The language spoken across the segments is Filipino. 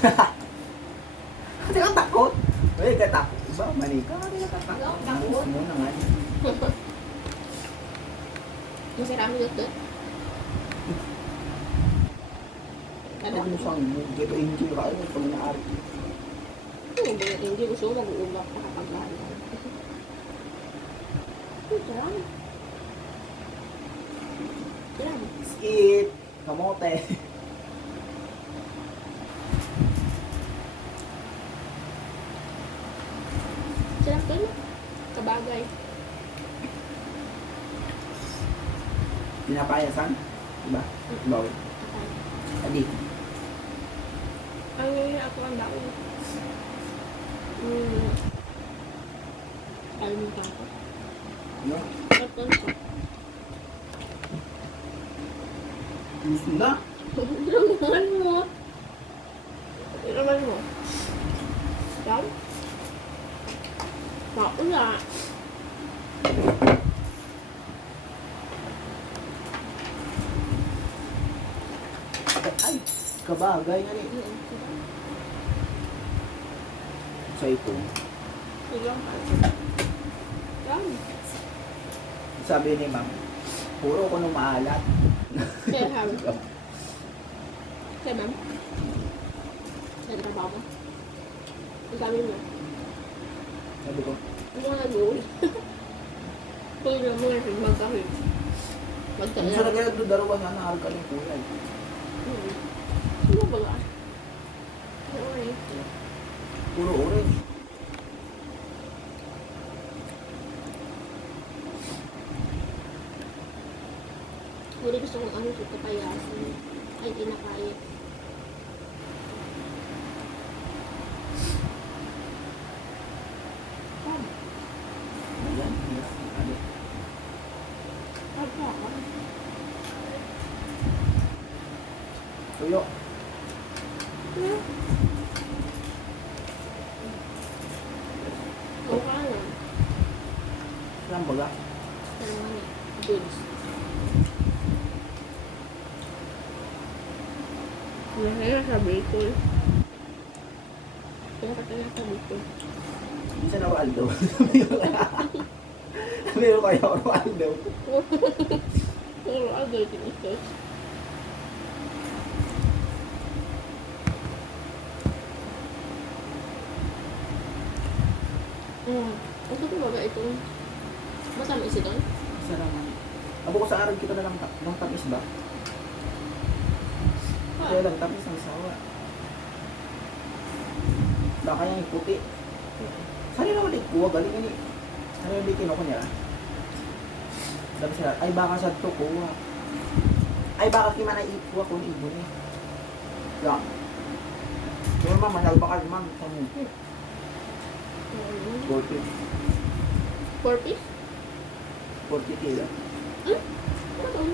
Kasi ka takot. Uy, katakot. Iba, manika. Kasi ka takot. Takot mo na nga. Masarap dito. Ano mo siyang get enjoy ka. Ano pag naari. Hindi gusto ko mag-uulap na kapag lahat. Sarap. Sarap. Skit. Kamote. Sarap ka na. Kabagay. Pinapayasan. Diba? Bawal. Adi. Ang ngayon ako ang baon. Ayaw mo ako. Ano? Tapos siya. Gusto na. Naman mo. Naman mo. Yan. Maula. Ay, kabagay nga rin. Sa ito. Ilang pa. Yan. Sabi ni ma'am, puro ko nung maalat. Kaya hawi. Kaya ma'am. Sa trabaho mo. Ang sabi mo. Sabi ko, Ano nga nag-uul? Kung na mo na magkahit. kung sa nagaya doon darawa nga nahal ka ng kulay. Ano ba nga? Okay. Puro orange. Hindi gusto kong ano siya kapayasin. Ay, kinakaya. Ayan, hirap. Ano? Ano ako? Tuyo. Okay na. Saan baga? Ano nga ni? Goods. Kaya sa Bicol. Kaya sa Bicol. Minsan ako Aldo. Meron kayo ako Aldo. Puro agad yung ito. Ito ko baga itong matamis ito. Sarang. Abo ko sa araw kita na lang tamis ba? Kaya lang tamis ang sawa. Baka yung puti. Saan na ulit kuha? Galing nga ni. Ano yung bikin ako niya? Sabi sila, ay baka sa to kuha. Ay baka kima na ikuha kung ibon eh. Yeah. Pero ma'am, manal baka ma'am. 40. 4 piece? 40 kilo. Ano?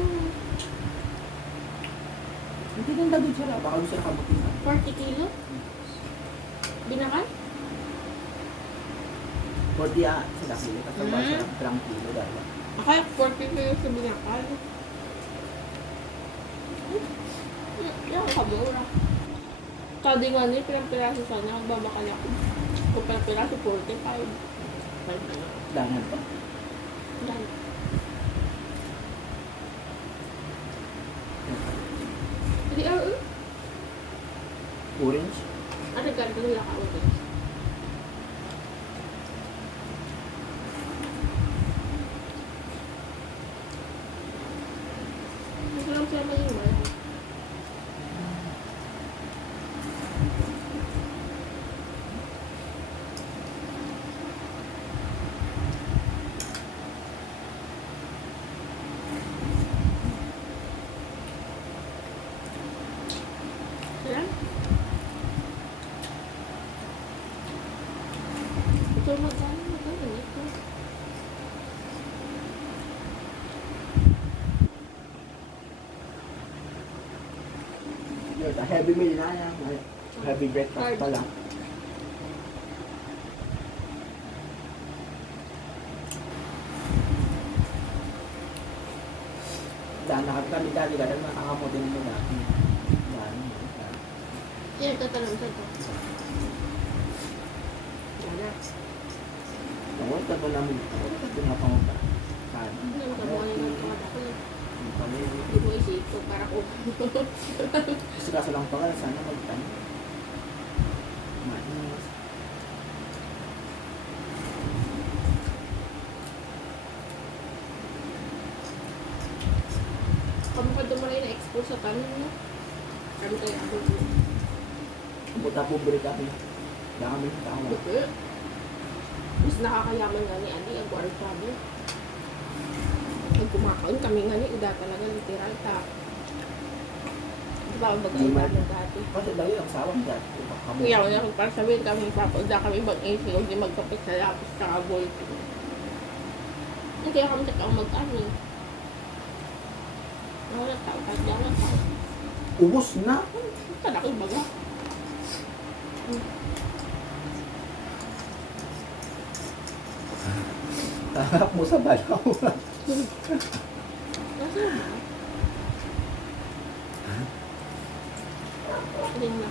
Hindi nang dagod sila. Baka gusto na kabutin na. 40 kilo? Binakal? 40 sila kilo. Tapos ang basa ng 3 kilo dahil. Akala 40 kilo sa binakal. Yan, kamura. Kadi nga niya, pinapiraso sana. Magbabakal ako. Kung pinapiraso, 45. Dangan pa. Dahil. Hindi, Orange. ano ganito nila ka-orange? Gusto lang sila maging wala. Yan. Ito magkano ito? Yun, heavy meal na yan. Heavy breakfast pala. Dahil nakakita dali ka, dahil makakamutin mo na. Dahil. Yan, tatanong sa to. Wala. Nawal ka ba namin? Nawal ka ba na pangunta? Kan. Ano ka mo ano yung mga ako? Kami. Hindi mo isip ko para ko. Kasi kaso lang pa ka, sana magtanong. Mais. Kami pa dumalay na expose sa kanin niya. Kami kaya ako. Buta po beri kami. Wala kami ng tawa. Buti. Mas nakakayaman nga ni Andy ang guard kami. Pag kumakain kami nga ni Uda talaga literal ta. Di ba ang Di man. bagay ng dati? Kasi dali ang sawang dyan. Kaya wala akong para sabihin kami papauda kami mag-AC o di magkapit sa lapis sa boy. Kaya kami takang mag-ani. Wala tao, kahit di ako tao. Ubus na. Kalaki baga. Tahap mo sa balaw. Nasaan ba? Hindi na.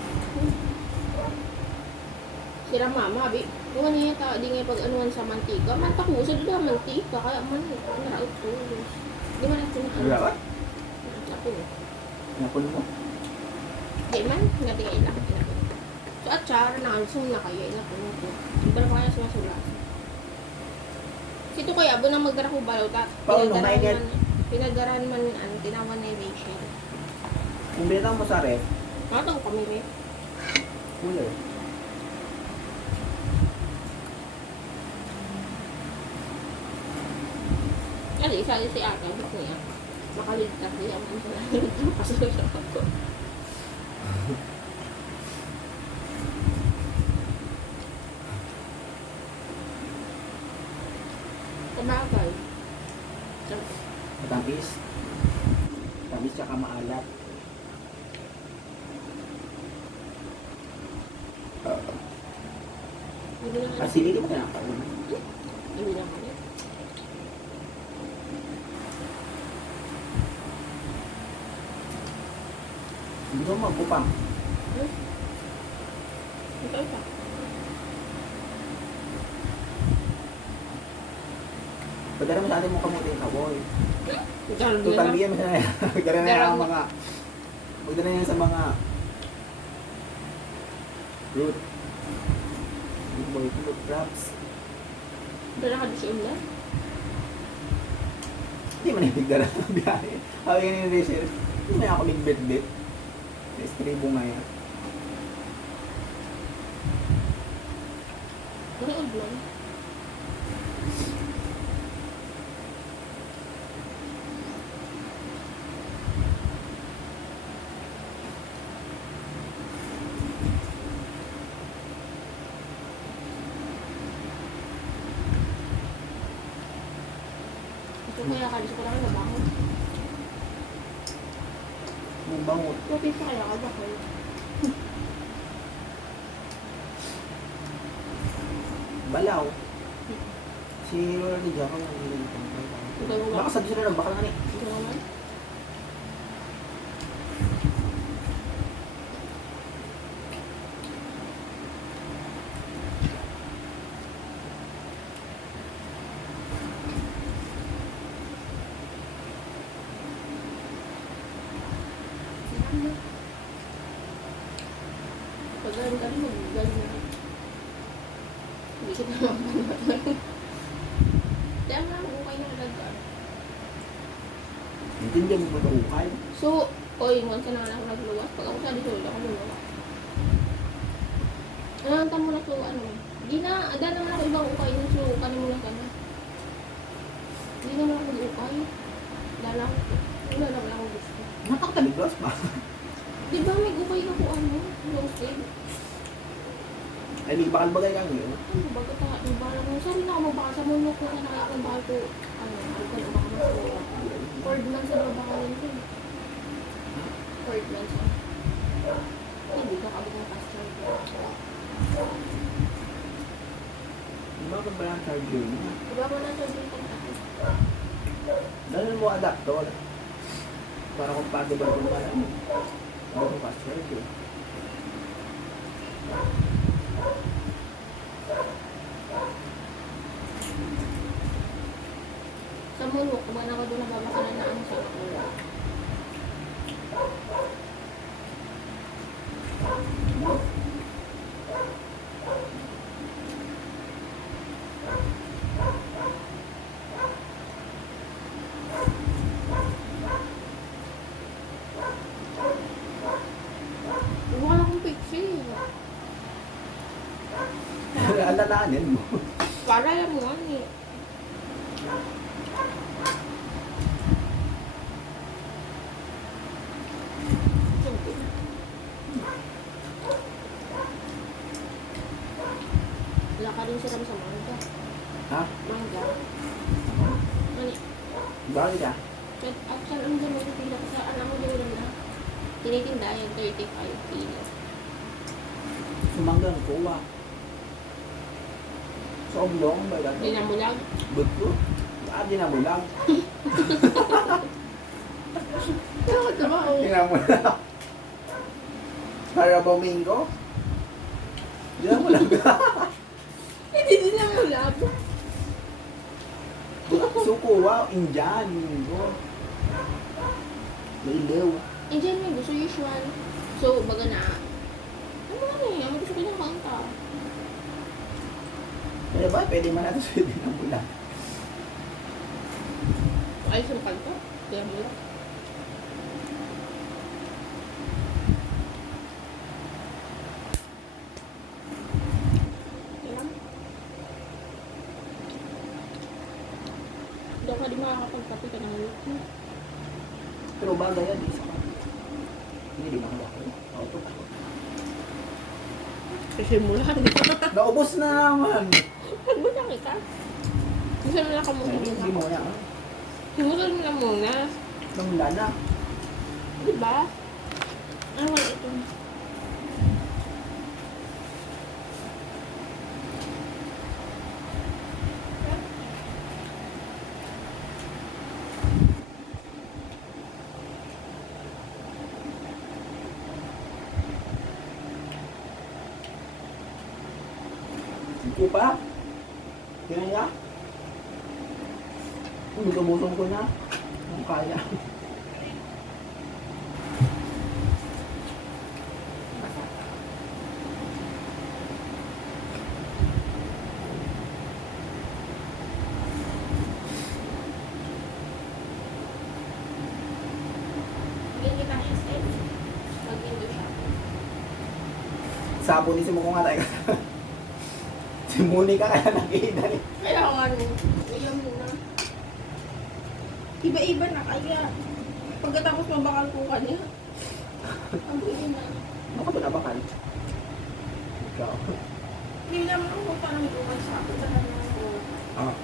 Sira mama, bi. Kung ano yung tao, di nga pag-anuan sa mantika. Mantakusan doon ang mantika. Kaya man, naraot ko. Di man natin Wala ba? Ako. Napun mo? Di man, nga di nga ilang. So, at char, nakalsong na kayo. Ilang ko nito. Iba na kaya sumasulas. Sito kaya, bu nang magdara ko balaw ta. Paano, mainit? Pinagdaran man, ano, tinawan na yung Rachel. Kung binatang mo sa ref, Nakataw kami rin. cooler. Kasi isa si Ate, gusto niya. Makaligtas siya. Pasok siya ako. Kabagay. Matamis. Matamis tsaka maalat. Hindi na Kasi hindi mo kinakain. Hindi na kami. Hindi mo magpupang. Ito isa. Pagdara mo sa atin mo kamuti yung kaboy. Ito Total bigyan mo na yan. Pagdara na yan Pero- ang mga... Pagdara na yan sa mga... Root. Big boy, fruit wraps. Ito na kadisyon na. Hindi mo na yung pagdara ng biyahe. Sabi nga ni Rachel, hindi mo na ako bit-bit. Estribo nga yan. Ano yung vlog? Ito kaya kadisyon ko lang nabangon. Mong bangot. Kapit pa kaya ka ba kayo? Balaw. Si Rolly Jacob ang nililito. Ito mo ba? Baka sabi sila na, baka nga ni. Ito naman? Pag-galing ka rin, mag-galing na. Hindi kita mapanood. Kaya nga, okay na nagkaan. Intindihan mo ba ito ukay? So, once na ako nagluwas. Pag ako sa dito, ako luluwas. Nananta mo na so, ano. Di na, ada naman ako ibang ukay. So, kanin mo lang ka na. Di naman ako mag-ukay. Wala naman ako gusto. Nakakataligwas pa. Di ba may ukay ka po ano? Roasted. Ay, may bakal bagay kang yun. Ano ba ka? Ang balang mo. Sabi na ako magbaka sa mundo ko na kaya kung bakal ko. Ano, ano ka na baka masura. 4 months na baka rin ko. 4 months na. Hindi ka kami ng pastor. Di ba kung ba ang charger niya? Diba mo na sa dito ako? Dahil mo adapter. Para compatible kung ba yan. Ano kung password eh. Wala akong pixie. Alalahanin mo. Para lang yan eh. Wala ka rin siram sa mangga. Ha? Mangga. Ano? Bakit ka? At saan ang dami tinitinda? Sa alam mo din na tinitinda yung 35 kilos. Sumanggang kuha. Sa oblong ba yan? Hindi na mulag. Betul. Di na bulang. Kaya diba oh. Di na bulang. Para Domingo? Di na bulang. Hindi na mulag. Sukuha, Indian, Mingo. Mailaw. Eh dyan may gusto usual. So, baga na. Ano eh, ang gusto ko ng kanta. Kaya ba, pwede man natin sa di na bulang. Ayos ang kanta. Kaya mulag. Daw ka di makakapagkape ka ng milk mo. Pero bagay yan, isa ka. Hindi, di makalaki. Auto pa. Kasi mulan. Naubos na naman. Ano na kita? Gusto mo na kamuhin Hindi mo na. Himutan mo na muna. Nangula na. Diba? Ano wala ito? Hindi pa. Tingnan niya. Lumusong ko na. Kung kaya. Bigyan kita ng SM. Mag-window shopping. Sabon mo ko nga tayo. Si Monica kaya nakita ni. Kaya nga rin. Kaya muna. Iba-iba na kaya. Pagkatapos mabakal ko kanya. Ang buhay na. Ano ka ba nabakal? Ikaw. Hindi naman ako parang buhay sa akin. Sa kanya ko. Ah.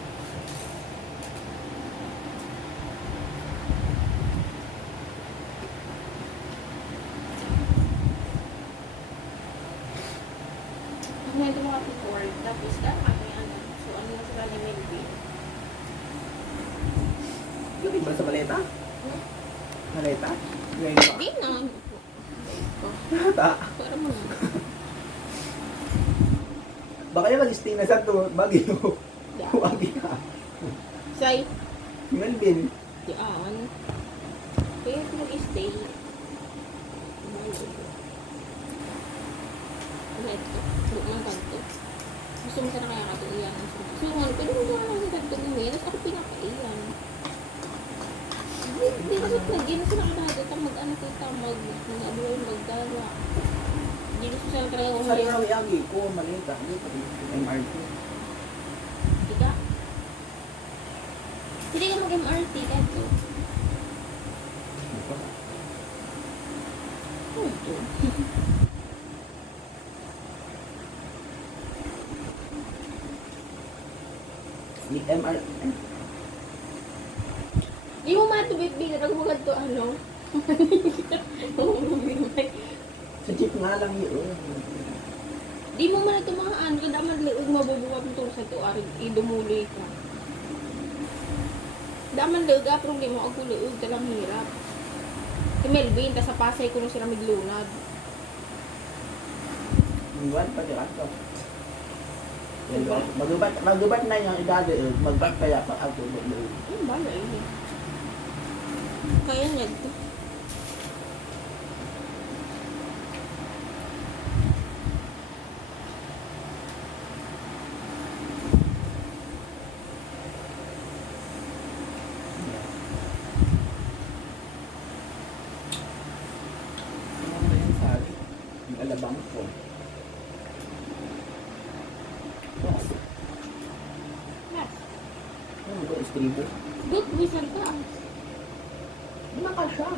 Ano ito mga people? Tapos kami ano. So ano na sila ni Melvin? Yung iba sa maleta? Maleta? Ngayon ba? Hindi na. Nata. Para mo na. Baka yung mag-stay na sa to. Bagyo. Huwagi ka. Say, Melvin. diyan. Kaya ito mag-stay. Ano ito? Mga ganito. Gusto mo sana kaya katuiyan. So, ano, pwede mo sana kasi ganito ngayon. Tapos ako pinakaiyan. Hindi kasi nag-gina sila kada ka mag-ano kita, mag-abuhay, mag-dala. Hindi gusto sana talaga ako Sali ngayon. na iyagi ko. Maleta. Hindi pa rin. MRT. Ika? Hindi ka mag-MRT dito. Ano ito? Si MRT. Di mo matubig-big na magad to ano? Sa jeep nga lang yun. Di mo man ito mga ano, kada man leog mabubuhat mo sa to, arig idumuloy ka. Daman leog, pero di mo ako leog, talang hirap. Si Melvin, tas sa Pasay ko nung sila miglunad. Iwan pa di ato. Magubat na yung idade. Magbat kaya pa ako. Ano ba na yun? Kaya niya ito. bangko. Yes. Yes. Ano ba, istribo? Good, wisal ka. Nakal siya.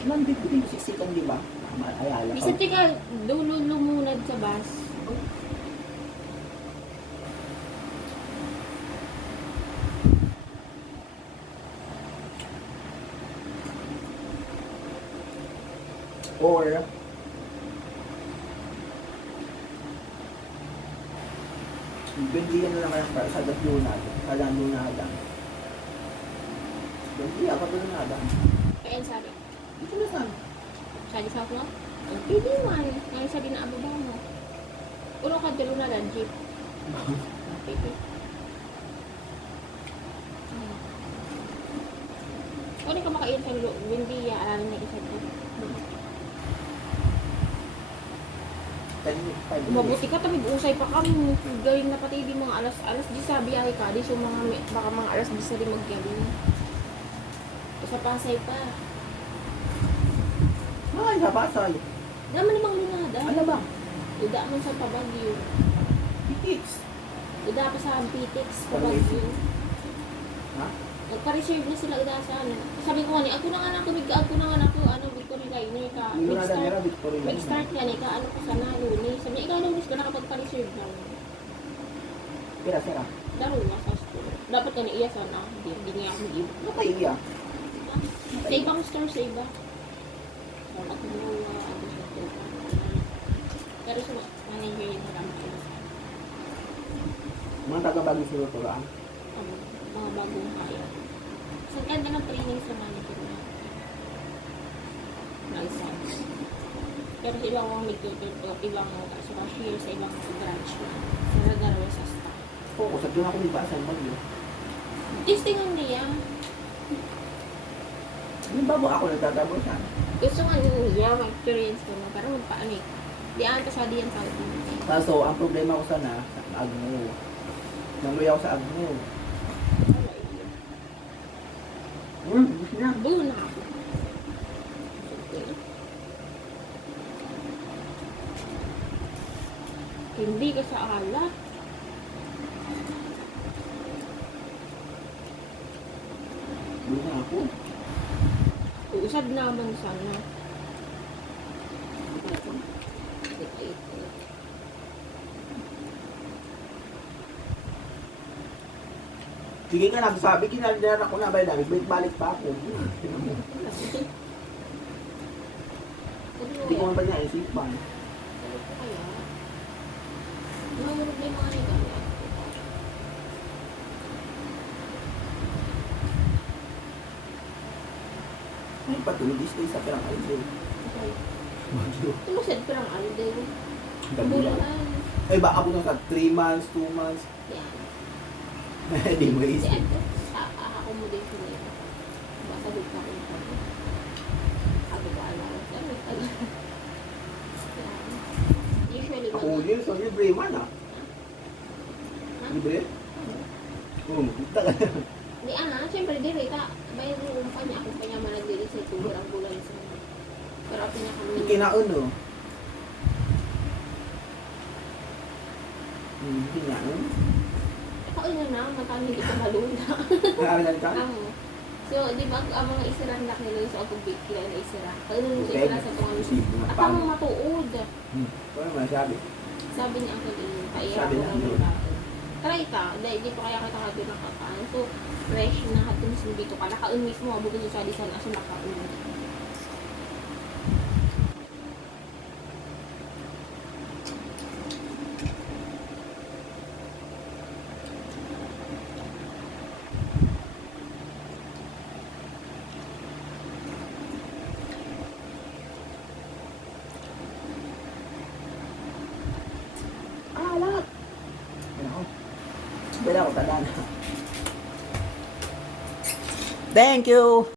Nandito din siksikan, di ba? Ayala Bisa tika, dulo lumunad sa bus. Or, bigyan na lang kayo sa lunad. Sa lunadan. Bigyan ka pa lunadan. Kaya sabi, Ito na saan? sabi sa ako, pwede man. Ngayon sabi na ababa mo. Ulo ka dalo na lang, jeep. Pwede. Kung di ka makain sa lulo, hindi alam na isa ko. Mabuti ka, tamig usay pa kami. Gawin na pati di mga alas 10 sa biyahe ka. Di so baka mga alas 10 na rin mag-gawin. Sa Pasay pa. Ay, napasay. Naman namang lunada. Ano ba? Uda man sa Pabagyo. Pitix. Uda pa sa Pitex, Pabagyo. Ha? Nagpa-reserve na sila uda sa ano. Sabi ko nga ni, ako na nga ako, ano, Victory Liner ka. Lunadan nila, Victoria. Mag-start ka ni ka, ano ka sana, luni. Sabi niya, ikaw lunis ka nakapagpa-reserve na. Sira. Laro nga sa school. Dapat ka ni iya sana. Hindi niya ako mag-iba. Nakaiya. Sa ibang store, sa iba. Ako mo, ako sa store. Pero sa manager yung marami kayo sa Mga taga-bagay sa Rotolaan. mga bagong kaya. Sa ganda ng training sa manager na license. Pero sa ibang mga magtututo, ibang mga sa cashier, sa ibang mga branch na. Sa nagarawa sa staff. Oo, sa doon ako may basa mo yun. Testingan niya. Yung bago ako nagtatabo siya. Gusto nga niya mag-experience ko na parang magpaano eh. Di ata sa diyan sa atin. Kaso, ang problema ko sana, sa Agno. Nanguloy ako sa Agno. Gusto niya. Doon na ako. Hindi ka sa alat. Doon na ako. Usad naman sana. Sige nga, nagsabi, kinalilan ako na ba namin, balik pa ako. Hindi ko man ba naisipan. Mahulog na yung mga nila. Ay, patuloy stay sa perang aldo. Bagyo. Tumusad ko lang aldo. Dabulan. Bulaan. Ay, baka po na sa 3 months, 2 months. Yan. Hindi mo Si isip. Ate, accommodation nila. Masagot ka kung ano. Ako ba alam? Ano? Yan. Usually, Ako yun, so libre man ah. Ha? Libre? Oo, kita ka. Di siyempre di rita. Bayan yung kumpanya, ako pa niya managdili sa tuber ang bulan sa mga. Pero ako niya kami. Ikinaon no? Ikinaon? Ikaw yun na, matang hindi ko malula. Naaral ka? Amo. So, di ba ang mga isirang na kilo sa ako big kila na isira. Kaya nung Okay. isira sa pangalan. At ang matuod. Ano naman sabi? Sabi niya ang kagin, kaya Sabi ako na, ng ano? lulaon. Try ta, dahil di pa kaya kita hati ng kakaan. So, fresh na hatun sa dito ka. Nakaun mismo, abutin yung salisan aso nakaun. Alat! Bala ko tadana. Thank you!